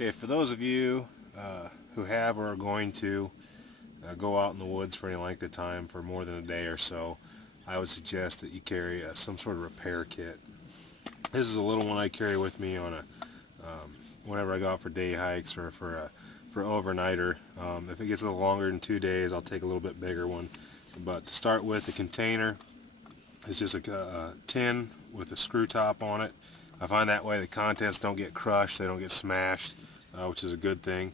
Okay, for those of you who have or are going to go out in the woods for any length of time for more than a day or so, I would suggest that you carry some sort of repair kit. This is a little one I carry with me on whenever I go out for day hikes or for overnighter. If it gets a little longer than 2 days, I'll take a little bit bigger one. But to start with, the container is just a tin with a screw top on it. I find that way the contents don't get crushed, they don't get smashed, which is a good thing.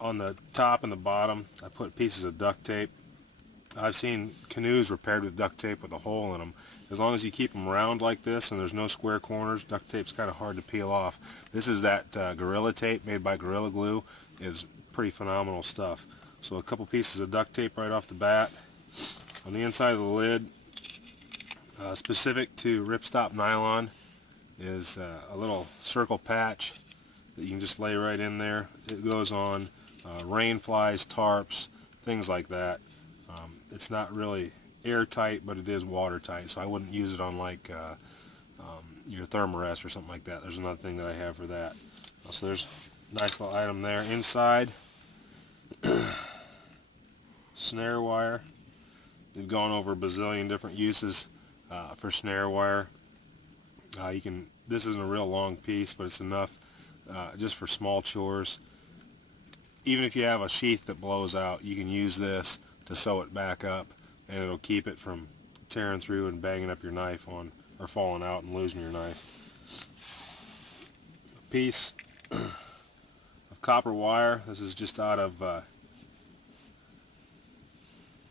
On the top and the bottom, I put pieces of duct tape. I've seen canoes repaired with duct tape with a hole in them. As long as you keep them round like this and there's no square corners, duct tape's kind of hard to peel off. This is that Gorilla Tape made by Gorilla Glue. Is pretty phenomenal stuff. So a couple pieces of duct tape right off the bat. On the inside of the lid, specific to ripstop nylon, is a little circle patch that you can just lay right in there. It goes on rain flies, tarps, things like that. It's not really airtight, but it is watertight, so I wouldn't use it on like your thermarest or something like that. There's another thing that I have for that. So there's a nice little item there. Inside, snare wire. We've gone over a bazillion different uses for snare wire. This isn't a real long piece, but it's enough just for small chores. Even if you have a sheath that blows out, you can use this to sew it back up, and it'll keep it from tearing through and banging up your knife on, or falling out and losing your knife. A piece of copper wire. This is just out of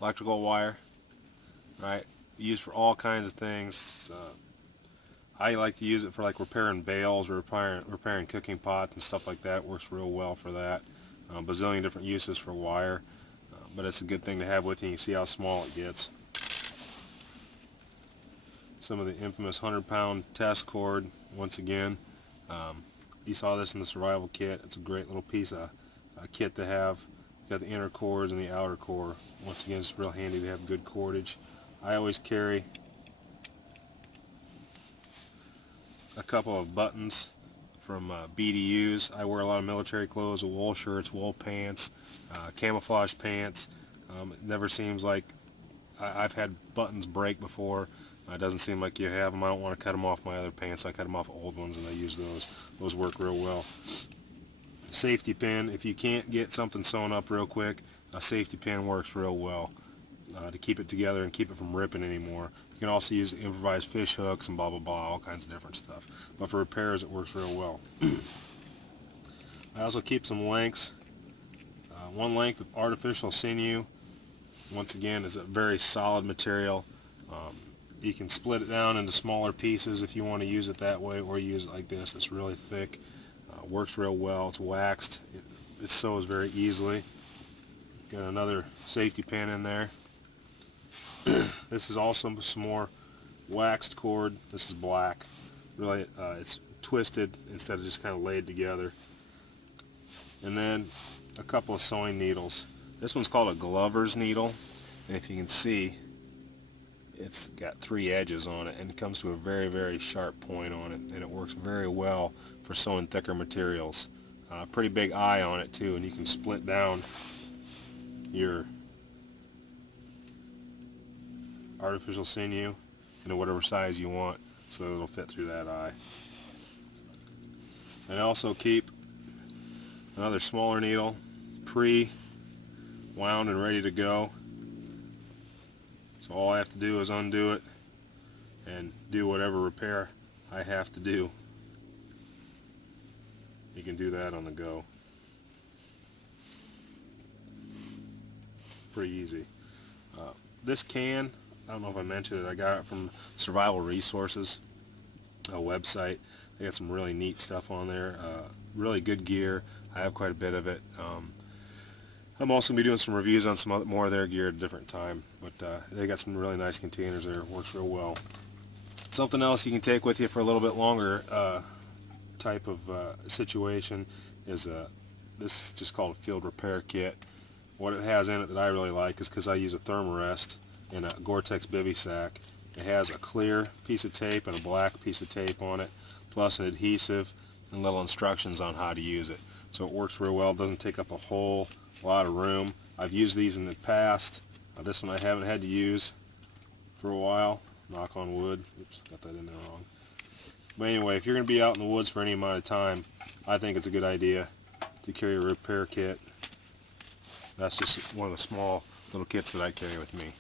electrical wire, right? Used for all kinds of things. I like to use it for like repairing bales or repairing cooking pots and stuff like that. It works real well for that. Bazillion different uses for wire, but it's a good thing to have with you. You see how small it gets. Some of the infamous 100-pound test cord. Once again, you saw this in the survival kit. It's a great little piece of kit to have. Got the inner cores and the outer core. Once again, it's real handy to have good cordage. I always carry a couple of buttons from BDUs. I wear a lot of military clothes, wool shirts, wool pants, camouflage pants. It never seems like I've had buttons break before. It doesn't seem like you have them. I don't want to cut them off my other pants, so I cut them off old ones and I use those. Those work real well. Safety pin. If you can't get something sewn up real quick, a safety pin works real well to keep it together and keep it from ripping anymore. You can also use improvised fish hooks and blah blah blah, all kinds of different stuff. But for repairs, it works real well. I also keep some lengths. One length of artificial sinew. Once again, is a very solid material. You can split it down into smaller pieces if you want to use it that way, or use it like this. It's really thick. Works real well. It's waxed. It sews very easily. Got another safety pin in there. This is also some more waxed cord. This is black. Really, it's twisted instead of just kind of laid together. And then a couple of sewing needles. This one's called a Glover's needle, and if you can see, it's got 3 edges on it, and it comes to a very, very sharp point on it, and it works very well for sewing thicker materials. Pretty big eye on it too, and you can split down your artificial sinew into whatever size you want, so it'll fit through that eye. And I also keep another smaller needle, pre-wound and ready to go. So all I have to do is undo it and do whatever repair I have to do. You can do that on the go. Pretty easy. This can, I don't know if I mentioned it, I got it from Survival Resources, a website. They got some really neat stuff on there. Really good gear. I have quite a bit of it. I'm also going to be doing some reviews on some more of their gear at a different time, but they got some really nice containers there. It works real well. Something else you can take with you for a little bit longer type of situation is this is just called a field repair kit. What it has in it that I really like is, because I use a thermarest and a Gore-Tex bivy sack, it has a clear piece of tape and a black piece of tape on it, plus an adhesive and little instructions on how to use it. So it works real well. It doesn't take up a whole lot of room. I've used these in the past. This one I haven't had to use for a while. Knock on wood. Oops, got that in there wrong. But anyway, if you're going to be out in the woods for any amount of time, I think it's a good idea to carry a repair kit. That's just one of the small little kits that I carry with me.